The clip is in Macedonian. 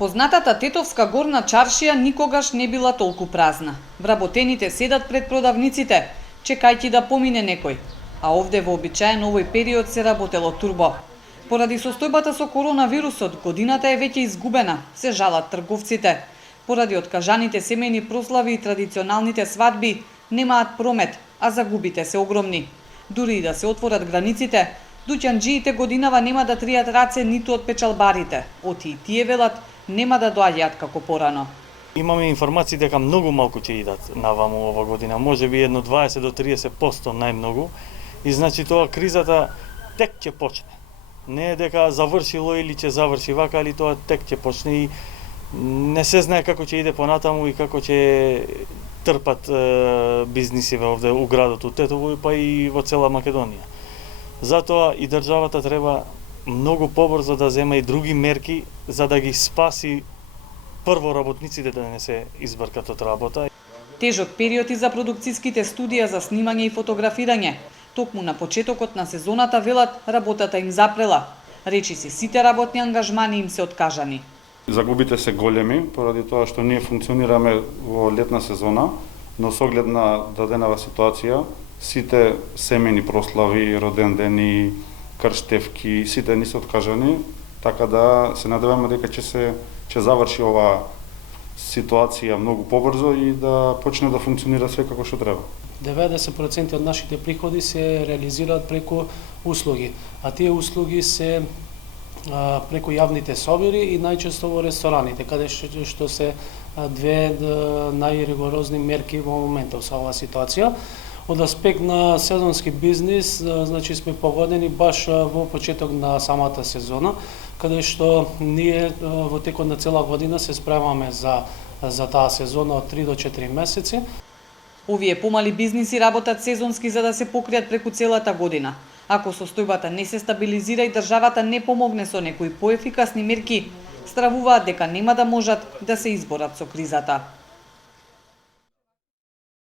Познатата Тетовска горна чаршија никогаш не била толку празна. Вработените седат пред продавниците, чекајќи да помине некој. А овде вообичаен овој период се работело турбо. Поради состојбата со коронавирусот, годината е веќе изгубена, се жалат трговците. Поради откажаните семејни прослави и традиционалните свадби, немаат промет, а загубите се огромни. Дури и да се отворат границите, дуќанџиите годинава нема да тријат раце ниту од печалбарите. Оти и тие велат, нема да доаѓаат како порано. Имаме информации дека многу малку ќе идат наваму ова година, можеби едно 20 до 30% најмногу. И значи тоа кризата тек ќе почне. Не е дека завршило или ќе заврши вака, али тоа тек ќе почне и не се знае како ќе иде понатаму и како ќе трпат бизнисиве овде у градот у Тетово, па и во цела Македонија. Затоа и државата треба многу побрзо да зема и други мерки за да ги спаси прво работниците да не се избркат од работа. Тежок период и за продукцијските студија за снимање и фотографирање. Токму на почетокот на сезоната велат работата им запрела. Речиси сите работни ангажмани им се откажани. Загубите се големи поради тоа што ние функционираме во летна сезона, но со оглед на даденава ситуација, сите семејни прослави, роден дени, крштевки, сите ни се откажани, така да се надеваме дека ќе заврши ова ситуација многу побрзо и да почне да функционира све како што треба. 90% од нашите приходи се реализираат преку услуги, а тие услуги се преку јавните собири и најчесто во рестораните, каде што се две најригорозни мерки во моментов со оваа ситуација. Од аспект на сезонски бизнис, значи сме погодени баш во почеток на самата сезона, каде што ние во текот на цела година се спремаме за таа сезона од 3 до 4 месеци. Овие помали бизниси работат сезонски за да се покријат преку целата година. Ако состојбата не се стабилизира и државата не помогне со некои поефикасни мерки, стравуваат дека нема да можат да се изборат со кризата.